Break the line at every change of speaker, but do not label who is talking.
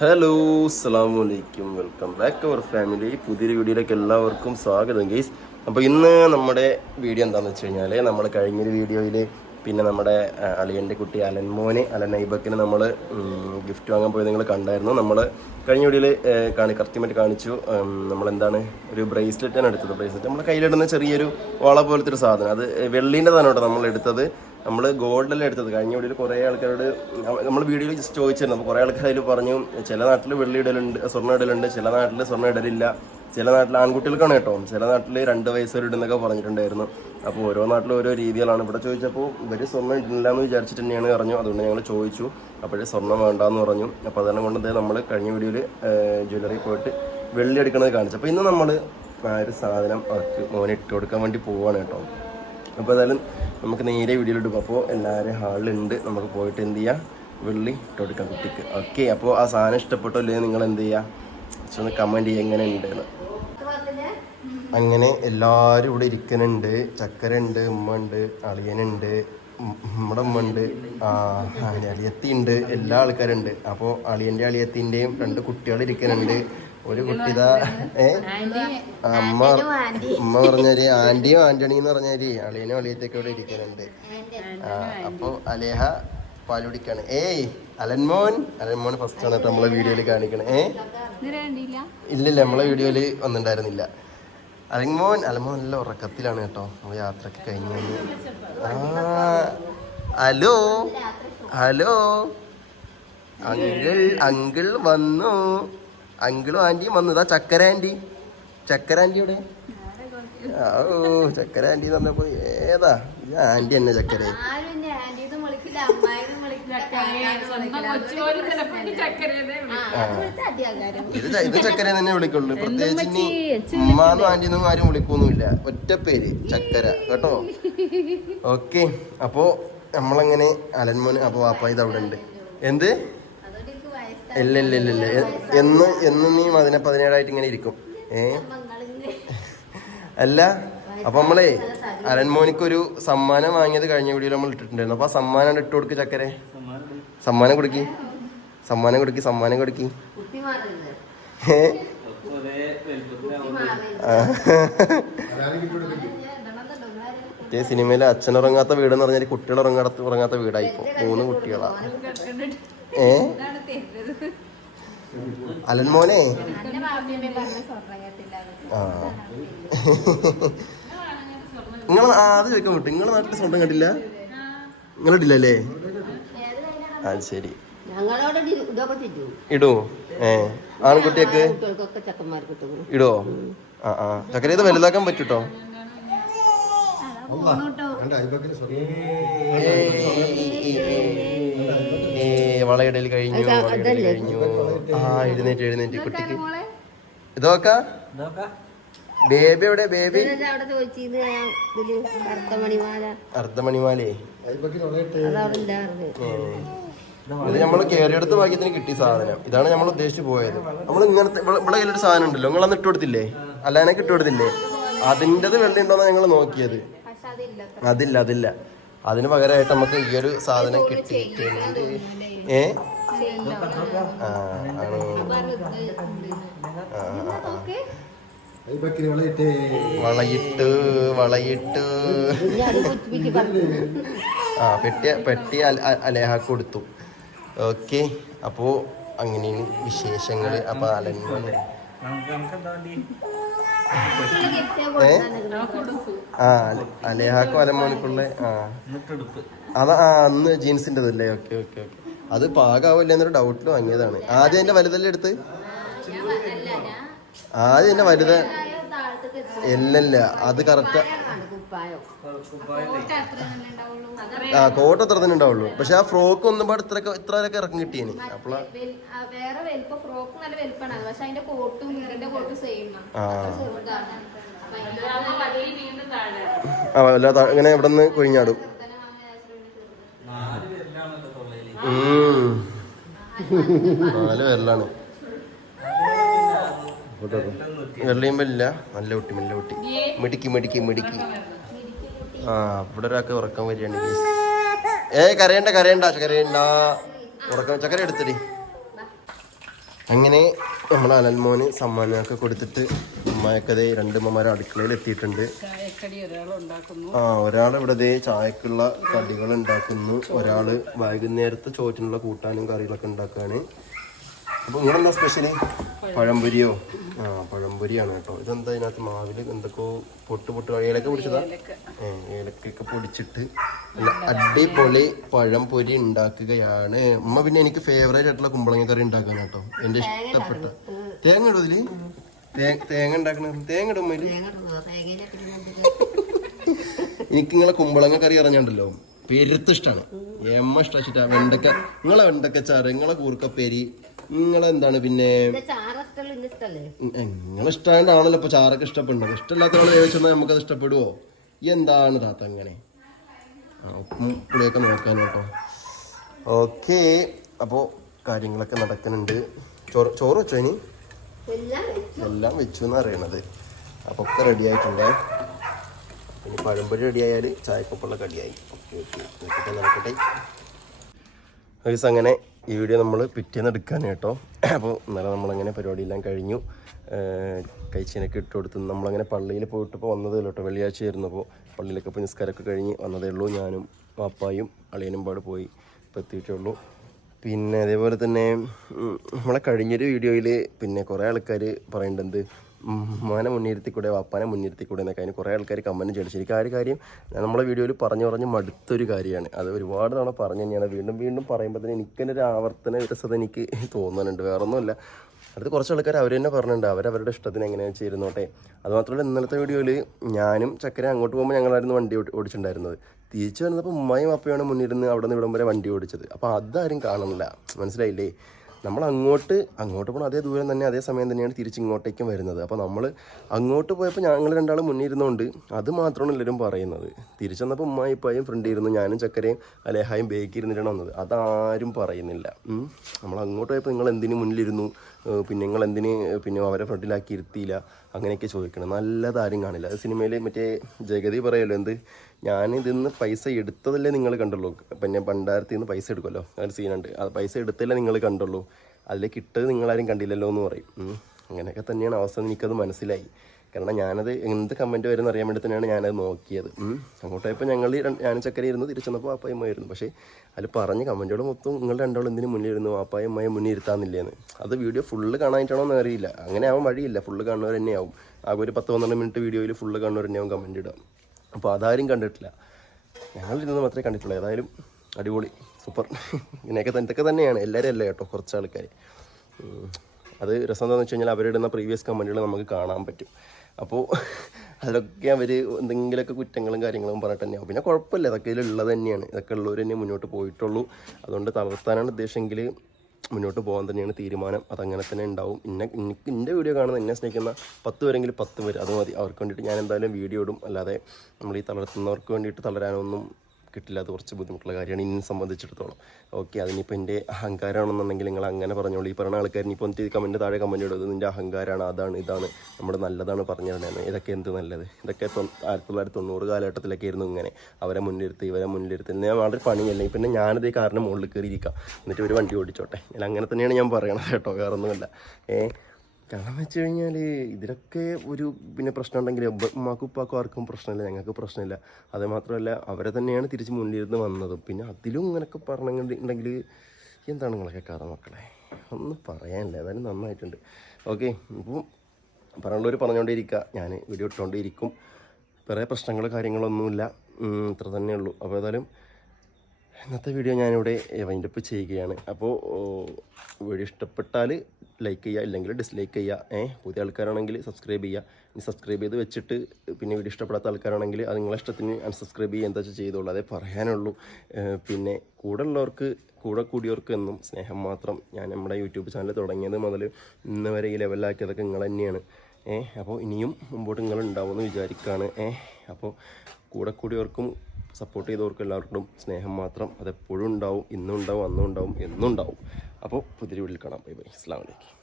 Hello അസ്സാം വലൈക്കും welcome back അവർ family പുതിയൊരു വീഡിയോയിലേക്ക് എല്ലാവർക്കും സ്വാഗതം ഗെയ്സ് അപ്പോൾ ഇന്ന് നമ്മുടെ വീഡിയോ എന്താണെന്ന് വെച്ച് കഴിഞ്ഞാൽ നമ്മൾ കഴിഞ്ഞൊരു വീഡിയോയിൽ പിന്നെ നമ്മുടെ അളിയന്റെ കുട്ടി അലൻ മോനെ അലൻ ഐബക്കിന് നമ്മൾ ഗിഫ്റ്റ് വാങ്ങാൻ പോയത് നിങ്ങൾ കണ്ടായിരുന്നു. നമ്മൾ കഴിഞ്ഞ വീഡിയോയിൽ കാണി കൃത്യമായിട്ട് കാണിച്ചു. നമ്മളെന്താണ് ഒരു ബ്രേസ്ലെറ്റാണ് എടുത്തത്. ബ്രേസ്ലെറ്റ് നമ്മൾ കയ്യിലിടുന്ന ചെറിയൊരു വള പോലത്തെ ഒരു സാധനം. അത് വെള്ളീന്റെതാണ് കേട്ടോ നമ്മൾ എടുത്തത്. നമ്മൾ ഗോൾഡെല്ലാം എടുത്തത്. കഴിഞ്ഞ വീഡിയോയിൽ കുറേ ആൾക്കാരോട് നമ്മൾ വീഡിയോയിൽ ജസ്റ്റ് ചോദിച്ചിരുന്നു. അപ്പോൾ കുറേ ആൾക്കാർ അതിൽ പറഞ്ഞു ചില നാട്ടിൽ വെള്ളി ഇടലുണ്ട് സ്വർണ ഇടലുണ്ട് ചില നാട്ടിൽ സ്വർണ ഇടലില്ല. ചില നാട്ടിൽ ആൺകുട്ടികൾക്കാണ് കേട്ടോ. ചില നാട്ടിൽ രണ്ട് വയസ്സ് വരെ ഇടുന്നൊക്കെ പറഞ്ഞിട്ടുണ്ടായിരുന്നു. അപ്പോൾ ഓരോ നാട്ടിലും ഓരോ രീതികളാണ്. ഇവിടെ ചോദിച്ചപ്പോൾ ഇവർ സ്വർണം ഇടില്ല എന്ന് വിചാരിച്ചിട്ട് തന്നെയാണ് പറഞ്ഞു. അതുകൊണ്ട് ഞങ്ങൾ ചോദിച്ചു. അപ്പോഴേ സ്വർണം വേണ്ടാന്ന് പറഞ്ഞു. അപ്പോൾ അതെല്ലാം കൊണ്ട് നമ്മൾ കഴിഞ്ഞ വീഡിയോയിൽ ജ്വല്ലറി പോയിട്ട് വെള്ളി എടുക്കുന്നത് കാണിച്ചു. അപ്പോൾ ഇന്ന് നമ്മൾ ആ ഒരു സാധനം അവർക്ക് മോനെ ഇട്ട് കൊടുക്കാൻ വേണ്ടി പോവുകയാണ് കേട്ടോ. അപ്പോൾ ഏതായാലും നമുക്ക് നേരെ വീഡിയോ എടുക്കും അപ്പോൾ എല്ലാവരും ഹാളിലുണ്ട്. നമുക്ക് പോയിട്ട് എന്ത് ചെയ്യാം? വെള്ളി ഇട്ട് കൊടുക്കാം കുട്ടിക്ക്. ഓക്കെ. അപ്പോൾ ആ സാധനം ഇഷ്ടപ്പെട്ടോ ഇല്ലെങ്കിൽ നിങ്ങൾ എന്ത് ചെയ്യുക ഒന്ന് കമന്റ് ചെയ്യുക എങ്ങനെ ഉണ്ട് എന്ന്. അങ്ങനെ എല്ലാവരും ഇവിടെ ഇരിക്കുന്നുണ്ട് ചക്കര ഉണ്ട് ഉമ്മ ഉണ്ട് അളിയനുണ്ട് നമ്മുടെ ഉമ്മ ഉണ്ട് ആ അളിയത്തി ഉണ്ട് എല്ലാ ആൾക്കാരുണ്ട്. അപ്പോൾ അളിയന്റെ അളിയത്തിന്റെയും രണ്ട് കുട്ടികൾ ഇരിക്കുന്നുണ്ട് ഒരു കുട്ടി ഇതാ ഏ? അമ്മ ഉമ്മ പറഞ്ഞാൽ ആന്റിയും ആന്റണി എന്ന് പറഞ്ഞാൽ അളിയനും അളിയത്തൊക്കെ ഇവിടെ ഇരിക്കുന്നുണ്ട് ആ അപ്പൊ അലേഹ പാലുടിക്കാണ് ഏയ് അലൻമോൻ അലൻമോൻ ഫസ്റ്റ് ആണ് നമ്മളെ വീഡിയോയിൽ കാണിക്കണേ. ഏ? ഇല്ലില്ല നമ്മളെ വീഡിയോയിൽ വന്നിട്ടുണ്ടായിരുന്നില്ല അലൻമോൻ അലമോൻ നല്ല ഉറക്കത്തിലാണ് കേട്ടോ. നമ്മൾ യാത്രയ്ക്ക് കഴിഞ്ഞു ഹലോ? ഹലോ? അങ്കിൾ അങ്കിൾ വന്നു. അങ്കിളും ആന്റിയും വന്നു. ഇതാ ചക്കര ആന്റി ചക്കര ആന്റിയുടെ ഓ ചക്കര ആന്റി എന്ന് പറഞ്ഞപ്പോ ഏതാ? ആന്റി തന്നെ ചക്കര. ഇത് ഇത് ചക്കര തന്നെ വിളിക്കുള്ളൂ. പ്രത്യേകിച്ച് ഇനി ഉമ്മാന്നും ആന്റിന്നും ആരും വിളിക്കൊന്നുമില്ല. ഒറ്റ പേര് ചക്കര. കേട്ടോ? ഓക്കെ. അപ്പോ നമ്മളങ്ങനെ അലൻമോന് അപ്പൊ വാപ്പ ഇത് അവിടെ ഉണ്ട് എന്ത്? ഇല്ല ഇല്ല ഇല്ല ഇല്ല. എന്ന് എന്ന് എന്നും നീ അതിനെ പതിനേഴായിട്ട് ഇങ്ങനെ ഇരിക്കും. ഏ? അല്ല അപ്പൊ നമ്മളേ അലൻമോനിക്ക് ഒരു സമ്മാനം വാങ്ങിയത് കഴിഞ്ഞ വീഡിയോയിൽ നമ്മൾ ഇട്ടിട്ടുണ്ടായിരുന്നു. അപ്പൊ ആ സമ്മാനം ഇട്ട് കൊടുക്ക് ചക്കരെ. സമ്മാനം കൊടുക്കി. സമ്മാനം കൊടുക്കി സമ്മാനം കൊടുക്കി. സിനിമയിലെ അച്ഛൻ ഉറങ്ങാത്ത വീട് എന്ന് പറഞ്ഞാൽ കുട്ടികൾ ഉറങ്ങാത്ത ഉറങ്ങാത്ത വീടായി മൂന്ന് കുട്ടികളാ. ഏ?
സ്വർണം കെട്ടില്ല
ആ. നിങ്ങൾ അത് ചോദിക്കാൻ വിട്ടു നിങ്ങളെ നാട്ടിൽ സ്വന്തം കണ്ടില്ല? നിങ്ങളിട്ടില്ലല്ലേ അത് ശരി.
ഞങ്ങളോട് ഇത് ഇതൊക്കെ ചെയ്തു
ഇടൂ. ഏ ആൺകുട്ടിയൊക്കെ ഇടോ. ആ ആ. ചക്കര ഇത് വലുതാക്കാൻ പറ്റൂട്ടോ? വളയിടയിൽ വളയിടൽ കഴിഞ്ഞു കഴിഞ്ഞു. ആ എഴുന്നേറ്റ് എഴുന്നേറ്റ് കുട്ടിക്ക്. ഇതൊക്കെ. ബേബി എവിടെ? ബേബി? അർദ്ധമണിമാലേ. ഇത് നമ്മൾ കേരളത്ത് ഭാഗ്യത്തിന് കിട്ടിയ സാധനം. ഇതാണ് നമ്മൾ ഉദ്ദേശിച്ചു പോയത്. നമ്മൾ ഇങ്ങനത്തെ ഇവിടെ കയ്യിലൊരു സാധനം ഉണ്ടല്ലോ. നിങ്ങൾ അന്ന് ഇട്ടുകൊടുത്തില്ലേ അല്ലാനെ ഇട്ട് കൊടുത്തില്ലേ? അതിന്റെത് വെള്ളം ഉണ്ടോന്നാ ഞങ്ങൾ നോക്കിയത്
അതില്ല.
അതില്ല അതില്ല. അതിന് പകരമായിട്ട് നമുക്ക് ഈ ഒരു സാധനം കിട്ടിയിട്ടുണ്ട് ഏ? ആ വളയിട്ട്. വളയിട്ടു ആ പെട്ടി പെട്ടി അലേഹ കൊടുത്തു. ഓക്കെ അപ്പോ അങ്ങനെയാണ് വിശേഷങ്ങൾ അപ്പൊ അലൻ ആ അല- അലേഹാക്കും അലമോനിക്കുള്ള ആ. അതാ ആ അന്ന് ജീൻസിന്റെതല്ലേ? Okay okay okay. അത് പാകാവില്ല എന്നൊരു ഡൗട്ടിൽ വാങ്ങിയതാണ്. ആദ്യം എന്റെ വലുതല്ലേ എടുത്ത്? ആദ്യം തന്നെ വലുത് ഇല്ലല്ല അത് കറക്റ്റ്
കുപ്പായോ.
ആ കോട്ട് അത്ര തന്നെ ഉണ്ടാവുള്ളൂ. പക്ഷെ ആ ഫ്രോക്ക് ഒന്നും പാട് ഇത്ര ഇത്രയൊക്കെ ഇറക്കം കിട്ടിയേനെ അപ്പോളാ
വെൽ- ആ, വേറെ ഫ്രോക്ക് നല്ല വലിപ്പമാണ്. പക്ഷെ അതിന്റെ കോട്ടും ഇതിന്റെ കോട്ടും സെയിം
ആ.
ചെറുതാണ്.
ആ അല്ല ത- ഇങ്ങനെ ഇവിടെ നിന്ന് കൊഴിഞ്ഞാടും ഉം. നാല് പേരിലാണ്. വെള്ളിയുമ്പില്ല നല്ല കുട്ടി നല്ല കുട്ടി. മിടുക്കി മിടുക്കി മിടുക്കി. ആ ഇവിടെ ഒരാൾക്ക് ഉറക്കം വരികയാണ് ഏ ഏയ് കരയണ്ട കരയണ്ട കരയണ്ട. ഉറക്കം ചക്കര എടുത്തടി. അങ്ങനെ നമ്മൾ അലൽമോന് സമ്മാനമൊക്കെ കൊടുത്തിട്ട് ഉമ്മയൊക്കെ രണ്ട് ഉമ്മമാർ അടുക്കളയിൽ എത്തിയിട്ടുണ്ട്.
ചായക്കടി ഒരാൾ ഉണ്ടാക്കുന്നു.
ആ ഒരാൾ ഇവിടെ ദേ ചായക്കുള്ള കടികൾ ഉണ്ടാക്കുന്നു. ഒരാൾ വൈകുന്നേരത്തെ ചോറ്റിനുള്ള കൂട്ടാനും കറികളൊക്കെ ഉണ്ടാക്കാണ് അപ്പൊ നിങ്ങളെന്താ സ്പെഷ്യൽ പഴംപൊരിയോ? ആ പഴംപൊരിയാണ് കേട്ടോ. ഇതെന്താ ഇതിനകത്ത് മാവിൽ എന്തൊക്കെയോ പൊട്ട് പൊട്ട് ഏലക്ക പൊടിച്ചതാ? ഏലക്കൊക്കെ പൊടിച്ചിട്ട് അടിപൊളി പഴംപൊരി ഉണ്ടാക്കുകയാണ്. ഉമ്മ പിന്നെ എനിക്ക് ഫേവറേറ്റ് ആയിട്ടുള്ള കുമ്പളങ്ങ കറി ഉണ്ടാക്കാൻ കേട്ടോ. എന്റെ ഇഷ്ടപ്പെട്ട. തേങ്ങ ഇടും ഇതിൽ? തേങ്ങ ഉണ്ടാക്കണ തേങ്ങ ഇടും ഉമ്മയിൽ എനിക്ക് നിങ്ങളെ കുമ്പളങ്ങ കറി അറിഞ്ഞാണ്ടല്ലോ. പെരുത്ത് ഇഷ്ടമാണ് എമ്മ ഇഷ്ടാ വെണ്ടക്ക നിങ്ങളെ വെണ്ടക്ക ചാറ് നിങ്ങളെ കൂർക്കപ്പേരി നിങ്ങളെ എന്താണ് പിന്നെ നിങ്ങളെ ഇഷ്ടമായിട്ടാണല്ലോ ഇപ്പൊ ചാറൊക്കെ ഇഷ്ടപ്പെടുന്നത്. ഇഷ്ടമില്ലാത്ത ആൾ ചോദിച്ചാൽ നമുക്കത് ഇഷ്ടപ്പെടുവോ? എന്താണ് താത്ത അങ്ങനെ പുളിയൊക്കെ നോക്കാൻ കേട്ടോ ഓക്കെ അപ്പോൾ കാര്യങ്ങളൊക്കെ നടക്കുന്നുണ്ട്. ചോറ് ചോറ് വെച്ചോ ഇനി? എല്ലാം വെച്ചു. എന്ന് അറിയണത് അപ്പോൾ ഒക്കെ റെഡി ആയിട്ടുണ്ടേ? ഇനി പഴംപൊരി റെഡി ആയാൽ ചായക്കൊപ്പുള്ള കടിയായി. ഓക്കെ ഓക്കെ നടക്കട്ടെ. ഗൈസ് അങ്ങനെ ഈ വീഡിയോ നമ്മൾ പിറ്റേന്ന് എടുക്കാൻ കേട്ടോ. അപ്പോൾ ഇന്നലെ നമ്മളങ്ങനെ പരിപാടിയെല്ലാം കഴിഞ്ഞു. കഴിച്ചതിനൊക്കെ ഇട്ട് കൊടുത്ത് നമ്മളങ്ങനെ പള്ളിയിൽ പോയിട്ട് ഇപ്പോൾ വന്നതേ ഉള്ളൂ കേട്ടോ. വെള്ളിയാഴ്ച ആയിരുന്നു. അപ്പോൾ പള്ളിയിലൊക്കെ ഇപ്പോൾ നിസ്കാരമൊക്കെ കഴിഞ്ഞ് വന്നതേ ഉള്ളൂ. ഞാനും പാപ്പായും അളിയനും പാട് പോയി ഇപ്പോൾ എത്തിയിട്ടേ ഉള്ളൂ. പിന്നെ അതേപോലെ തന്നെ നമ്മളെ കഴിഞ്ഞൊരു വീഡിയോയിൽ പിന്നെ കുറേ ആൾക്കാർ പറയുന്നുണ്ട് ഉമ്മാനെ മുന്നിരുത്തി കൂടെ വാപ്പാനെ മുന്നിരുത്തി കൂടെ എന്നൊക്കെ അതിന് കുറേ ആൾക്കാർ കമന്റ് ചെയ്തു ശരിക്കും ആ ഒരു കാര്യം? നമ്മളെ വീഡിയോയിൽ പറഞ്ഞു പറഞ്ഞ് മടുത്തൊരു കാര്യമാണ്. അത് ഒരുപാട് തവണ പറഞ്ഞു തന്നെയാണ്. വീണ്ടും വീണ്ടും പറയുമ്പോൾ തന്നെ എനിക്ക് തന്നെ ഒരു ആവർത്തന വിരസത എനിക്ക് തോന്നുന്നുണ്ട്. വേറെ ഒന്നുമില്ല അടുത്ത് കുറച്ച് ആൾക്കാർ അവർ തന്നെ പറഞ്ഞിട്ടുണ്ട്. അവരവരുടെ ഇഷ്ടത്തിന് എങ്ങനെയാണ് ചേരുന്നോട്ടെ. അതുമാത്രമല്ല ഇന്നലത്തെ വീഡിയോയിൽ ഞാനും ചക്കര അങ്ങോട്ട് പോകുമ്പോൾ ഞങ്ങളായിരുന്നു വണ്ടി ഓടി- ഓടിച്ചിട്ടുണ്ടായിരുന്നത്. തിരിച്ചു വന്നപ്പോൾ ഉമ്മയും അപ്പയാണ് മുന്നിരുന്ന് അവിടെ നിന്ന് ഇവിടം വരെ വണ്ടി ഓടിച്ചത്. അപ്പോൾ അതാരും കാണുന്നില്ല. മനസ്സിലായില്ലേ? നമ്മൾ അങ്ങോട്ട് അങ്ങോട്ട് പോകണം അതേ ദൂരം തന്നെ അതേ സമയം തന്നെയാണ് തിരിച്ച് ഇങ്ങോട്ടേക്കും വരുന്നത്. അപ്പോൾ നമ്മൾ അങ്ങോട്ട് പോയപ്പോൾ ഞങ്ങൾ രണ്ടാളും മുന്നിരുന്നുകൊണ്ട് അത് മാത്രമാണ് എല്ലാവരും പറയുന്നത്. തിരിച്ചു വന്നപ്പോൾ ഉമ്മായി ഫ്രണ്ട് ഇരുന്നു ഞാനും ചക്കരയും അലേഹായും ബേക്ക് ഇരുന്നിട്ടാണ് വന്നത്. അതാരും പറയുന്നില്ല. നമ്മൾ അങ്ങോട്ട് പോയപ്പോൾ നിങ്ങൾ എന്തിനു മുന്നിലിരുന്നു? പിന്നെ നിങ്ങൾ എന്തിന് പിന്നെ അവരെ ഫ്രണ്ടിലാക്കി ഇരുത്തിയില്ല? അങ്ങനെയൊക്കെ ചോദിക്കണം. നല്ല താരം കാണില്ല. അത് സിനിമയിൽ മറ്റേ ജഗതി പറയല്ലോ എന്ത്? ഞാൻ ഇതിന്ന് പൈസ എടുത്തതല്ലേ നിങ്ങൾ കണ്ടുള്ളൂ. പിന്നെ പണ്ടാരത്തിൽ നിന്ന് പൈസ എടുക്കുമല്ലോ അങ്ങനെ സീനുണ്ട് അത് പൈസ എടുത്തല്ലേ നിങ്ങൾ കണ്ടുള്ളൂ. അതിലേക്ക് ഇട്ടത് നിങ്ങളാരും കണ്ടില്ലല്ലോ എന്ന് പറയും. അങ്ങനെയൊക്കെ തന്നെയാണ് അവസ്ഥ എനിക്കത് മനസ്സിലായി. കാരണം ഞാനത് എന്ത് കമന്റ് വരുന്ന അറിയാൻ വേണ്ടി തന്നെയാണ് ഞാനത് നോക്കിയത്. അങ്ങോട്ട് പോയപ്പോൾ ഞങ്ങൾ ഞാൻ ചക്കര ഇരുന്ന് തിരിച്ചെന്നപ്പോൾ വാപ്പായും ആയിരുന്നു പക്ഷേ അതിൽ പറഞ്ഞ കമന്റുകൾ മൊത്തം നിങ്ങൾ രണ്ടാളും എന്തിനു മുന്നിലിരുന്നു? വാപ്പായും അമ്മയും മുന്നിൽ ഇരുത്താന്നില്ലേന്ന് അത് വീഡിയോ ഫുള്ള് കാണാനായിട്ടാണോ എന്ന് അറിയില്ല. അങ്ങനെ ആവാൻ വഴിയില്ല. ഫുള്ള് കാണുന്നവർ തന്നെയാവും. ആകെ ഒരു പത്ത് പന്ത്രണ്ട് മിനിറ്റ് വീഡിയോയിൽ ഫുള്ള് കാണുന്നവർ തന്നെയാവും കമന്റ് ഇടാം അപ്പോൾ അതാരും കണ്ടിട്ടില്ല. ഞങ്ങൾ ഇരുന്ന് മാത്രമേ കണ്ടിട്ടുള്ളൂ. ഏതായാലും അടിപൊളി. സൂപ്പർ. ഇങ്ങനെയൊക്കെ ഇതൊക്കെ തന്നെയാണ്. എല്ലാവരും അല്ല കേട്ടോ? കുറച്ച് ആൾക്കാർ അത് രസം എന്താണെന്ന് വെച്ച് കഴിഞ്ഞാൽ അവരിടുന്ന പ്രീവിയസ് കമന്റുകൾ നമുക്ക് കാണാൻ പറ്റും. അപ്പോൾ അതൊക്കെ അവർ എന്തെങ്കിലുമൊക്കെ കുറ്റങ്ങളും കാര്യങ്ങളും പറഞ്ഞിട്ട് തന്നെയാവും. പിന്നെ കുഴപ്പമില്ല. ഇതൊക്കെ ഇതിലുള്ളത് തന്നെയാണ്. ഇതൊക്കെ ഉള്ളവർ തന്നെ മുന്നോട്ട് പോയിട്ടുള്ളൂ. അതുകൊണ്ട് തളർത്താനാണ് ഉദ്ദേശമെങ്കിൽ മുന്നോട്ട് പോകാൻ തന്നെയാണ് തീരുമാനം. അതങ്ങനെ തന്നെ ഉണ്ടാവും. ഇന്ന എനിക്ക് എന്റെ വീഡിയോ കാണുന്ന എന്നെ സ്നേഹിക്കുന്ന പത്ത് പേരെങ്കിലും പത്ത് പേര് അത് മതി. അവർക്ക് വേണ്ടിയിട്ട് ഞാൻ എന്തായാലും വീഡിയോ ഇടും. അല്ലാതെ നമ്മൾ ഈ തളർത്തുന്നവർക്ക് വേണ്ടിയിട്ട് തളരാനൊന്നും കിട്ടില്ല അത് കുറച്ച് ബുദ്ധിമുട്ടുള്ള കാര്യമാണ്. ഇന്നെ സംബന്ധിച്ചിടത്തോളം. ഓക്കെ അതിനിപ്പോൾ എന്റെ അഹങ്കാരമാണെന്നുണ്ടെങ്കിൽ നിങ്ങൾ അങ്ങനെ പറഞ്ഞോളൂ. ഈ പറയുന്ന ആൾക്കാർ ഇനിയിപ്പോൾ എന്ത് കമന്റ് താഴെ കമന്റ് ഇടും. ഇത് നിന്റെ അഹങ്കാരമാണ് അതാണ് ഇതാണ്. നമ്മുടെ നല്ലതാണ് പറഞ്ഞു തരണേ. ഇതൊക്കെ എന്ത് നല്ലത്? ഇതൊക്കെ ആയിരത്തി തൊള്ളായിരത്തി തൊണ്ണൂറ് കാലഘട്ടത്തിലൊക്കെ ആയിരുന്നു ഇങ്ങനെ. അവരെ മുന്നിലിരുത്തി ഇവരെ മുന്നിലിരുത്തി ഞാൻ വളരെ പണിയല്ല? പിന്നെ ഞാനത് ഈ കാരണം മുകളിൽ കയറിയിരിക്കാം. എന്നിട്ട് ഒരു വണ്ടി ഓടിച്ചോട്ടെ. ഞാൻ അങ്ങനെ തന്നെയാണ് ഞാൻ പറയണത് കേട്ടോ. വേറൊന്നുമില്ല. ഒന്നുമല്ല ഏ കാരണം വെച്ച് കഴിഞ്ഞാൽ ഇതിലൊക്കെ ഒരു പിന്നെ പ്രശ്നം ഉണ്ടെങ്കിൽ ഉമ്മാക്കും ഉപ്പാക്കും ആർക്കും പ്രശ്നമില്ല ഞങ്ങൾക്ക് പ്രശ്നമില്ല. അത് മാത്രമല്ല അവരെ തന്നെയാണ് തിരിച്ച് മുന്നിലിരുന്ന് വന്നതും. പിന്നെ അതിലും ഇങ്ങനെയൊക്കെ പറഞ്ഞിട്ടുണ്ടെങ്കിൽ എന്താണ് നിങ്ങളൊക്കെ കഥ മക്കളെ? ഒന്നും പറയാനില്ല. ഏതായാലും നന്നായിട്ടുണ്ട്. ഓക്കെ ഇപ്പം പറഞ്ഞുള്ളവർ പറഞ്ഞുകൊണ്ടേയിരിക്കുക ഞാൻ വീഡിയോ ഇട്ടുകൊണ്ടേയിരിക്കും വേറെ പ്രശ്നങ്ങൾ കാര്യങ്ങളൊന്നുമില്ല ഇത്ര തന്നെ ഉള്ളൂ. അപ്പോൾ ഏതായാലും ഇന്നത്തെ വീഡിയോ ഞാനിവിടെ വൈൻഡപ്പ് ചെയ്യുകയാണ്. അപ്പോൾ വീഡിയോ ഇഷ്ടപ്പെട്ടാൽ ലൈക്ക് ചെയ്യുക ഇല്ലെങ്കിൽ ഡിസ്ലൈക്ക് ചെയ്യുക. ഏ പുതിയ ആൾക്കാരാണെങ്കിൽ സബ്സ്ക്രൈബ് ചെയ്യുക. ഇനി സബ്സ്ക്രൈബ് ചെയ്ത് വെച്ചിട്ട് പിന്നെ വീഡിയോ ഇഷ്ടപ്പെടാത്ത ആൾക്കാരാണെങ്കിൽ അത് നിങ്ങളെ ഇഷ്ടത്തിന് അൺസബ്സ്ക്രൈബ് ചെയ്യുക. എന്താ വെച്ചാൽ ചെയ്തോളൂ. അതേ പറയാനുള്ളൂ. പിന്നെ കൂടെ ഉള്ളവർക്ക് കൂടെ കൂടിയവർക്ക് എന്നും സ്നേഹം മാത്രം ഞാൻ നമ്മുടെ യൂട്യൂബ് ചാനൽ തുടങ്ങിയത് മുതൽ ഇന്ന് വരെ ഈ ലെവലാക്കിയതൊക്കെ നിങ്ങൾ തന്നെയാണ്. ഏ അപ്പോൾ ഇനിയും മുമ്പോട്ട് നിങ്ങൾ ഉണ്ടാവുമെന്ന് വിചാരിക്കുകയാണ് ഏ അപ്പോൾ കൂടെ കൂടിയവർക്കും സപ്പോർട്ട് ചെയ്തവർക്കും എല്ലാവർക്കും സ്നേഹം മാത്രം അതെപ്പോഴും ഉണ്ടാവും. ഇന്നും ഉണ്ടാവും അന്നും ഉണ്ടാവും എന്നും ഉണ്ടാവും. അപ്പോൾ പുതിരി വീട്ടിൽ കാണാം. Bye bye. അസ്സാം വലൈക്കും